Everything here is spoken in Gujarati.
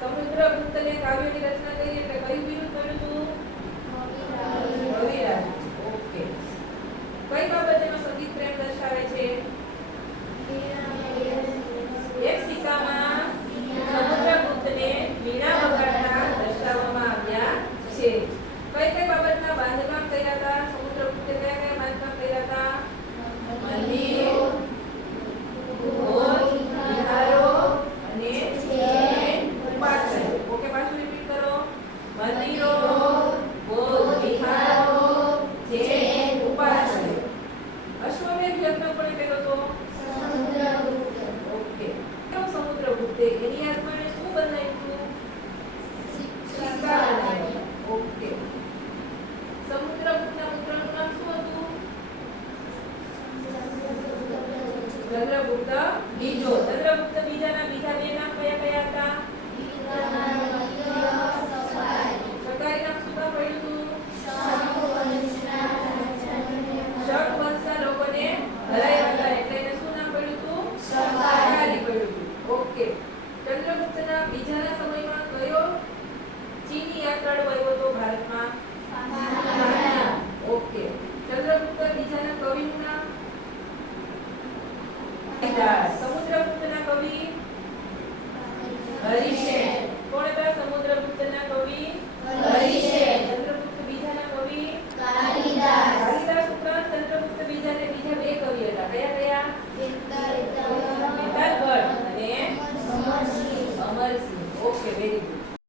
સમુદ્રગુપ્તને કાવ્યોની રચના કરી એટલે કયું બિરુદ મળ્યું હતું? કવિરાજ. ઓકે. કઈ બાબત એનો સંગીત પ્રેમ દર્શાવે છે? એક સિક્કામાં સમુદ્રગુપ્તને વીણા વગાડતા દર્શાવવામાં આવ્યા છે. કઈ કઈ બાબતના બાંધકામ કર્યા હતા? સમુદ્રગુપ્તે કયા કયા બાંધકામ કર્યા હતા? મંદિર, ધોધ, વિહારો અને જૈન ઉપાસના. ઓકે, પાછું રિપીટ કરો. મંદિરો, ધોધ, વિહારો, જૈન ઉપાસના. અશ્વમેધ યજ્ઞ કોણે કર્યો હતો? સમુદ્રગુપ્તે. ઓકે. સમુદ્રગુપ્તે એની યાદમાં શું બનાવ્યું? સિક્કા બનાવ્યા. ઓકે. સમુદ્રગુપ્તના પુત્રનું નામ શું હતું? ચંદ્રગુપ્ત બીજો. ચંદ્રગુપ્ત બીજાના બીજા બે નામ કયા કયા હતા? સકારી નામ શું કામ પડ્યું હતું? શક વંશના લોકોને હરાવ્યા હતા એટલે એને શું નામ પડ્યું હતું? સકારી પડ્યું હતું. ઓકે. ચંદ્રગુપ્તના બીજાના સમયમાં કયો ચીની યાત્રાળુ આવ્યો હતો ભારતમાં? ઓકે. ચંદ્રગુપ્ત બીજાના કવિનું નામ? સમુદ્રગુપ્તના કવિ હરીશ